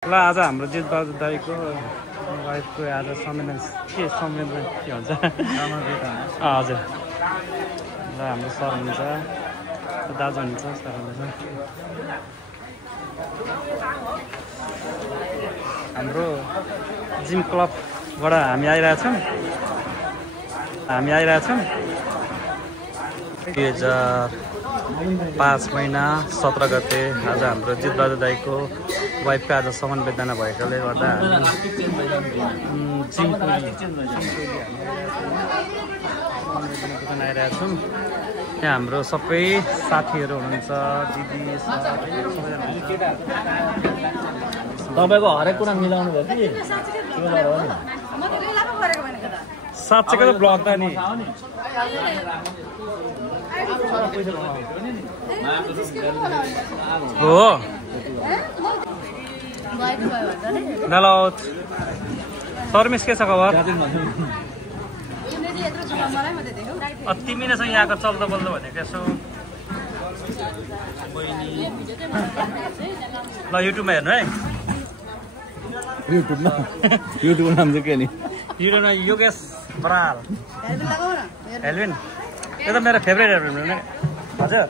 ल आज हाम्रो जितबहादुर दाईको वाइफको आज सम्मेलन के भन्छ हजुर र हाम्रो सर हुनुहुन्छ दाजु हुनुहुन्छ सर हुनुहुन्छ हाम्रो जिम क्लबबाट हामी आइरहेछौँ 2005 महिना 17 गते आज हाम्रो जितबहादुर दाईको वाइफको आज सम्मान वेदना भएकोले गर्दा हामी आइरहेछौँ। यहाँ हाम्रो सबै साथीहरू हुनुहुन्छ दिदी तपाईको हरेक कुरा मिलाउनु भयो कि साँच्चैको त ब्लग त नि हो हेलो शर्मिस के छ खबर तिमी नै छ यहाँको चल्दो बल्दो भनेको यसो ल युट्युबमा हेर्नु है युट्युबको नाम चाहिँ के नि युट्युबमा योगेश बराल एल्विन यो त मेरो फेभरेट एल्विन हजुर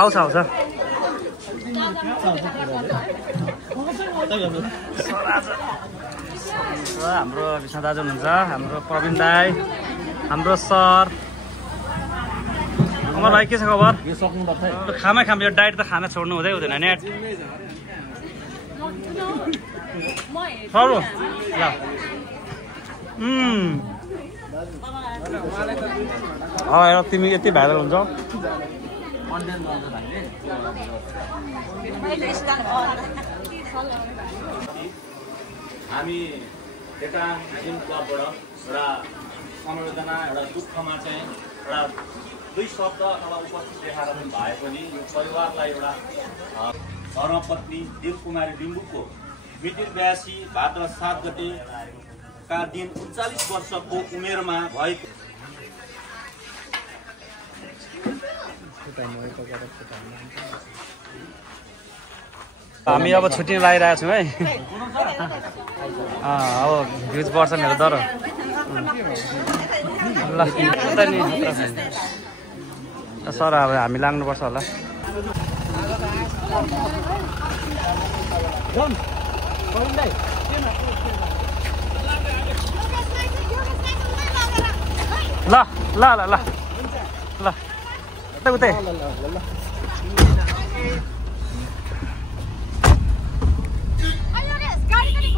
आउँछ हाम्रो विष्णु दाजु हुनुहुन्छ हाम्रो प्रवीण दाई हाम्रो सर अमर भाइ के छ खबर खामै यो डाइट त खाना छोड्नु हुँदैन नि ल तिमी यति भाइरल हुन्छ हामी एउटा जिम क्लबबाट एउटा समवेदना एउटा दुःखमा चाहिँ एउटा दुई शब्द उपस्थित देखाएर पनि भए पनि यो परिवारलाई एउटा धर्मपत्नी देवकुमारी लिम्बूको मृत्यु 82 भाद्र 7 गतेका दिन 39 वर्षको उमेरमा भएको हामी अब छुट्टी लगाइरहेछौँ है अब भ्युज बढ्छ मेरो दर ल सर अब हामी लाग्नुपर्छ होला ल ल ल ल ल उतै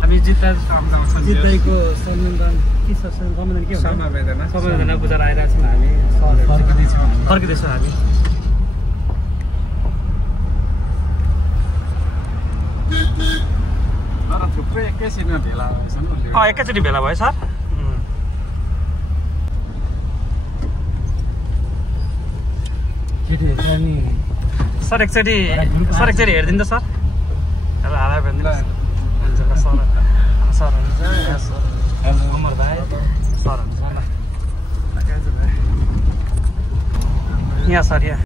हामी जित्दाईको सम्मेलन के छ सम्मेलन के सम्मेलन बुझाएर आइरहेछौँ हामी फर्किँदैछौँ हामी थुप्रै एकैचोटि भेला भयो सर सर एकचोटि हेरिदिनु त सर हावा भनिदिनु सर हुन्छ अमर भाइ सर हुन्छ यहाँ सर यहाँ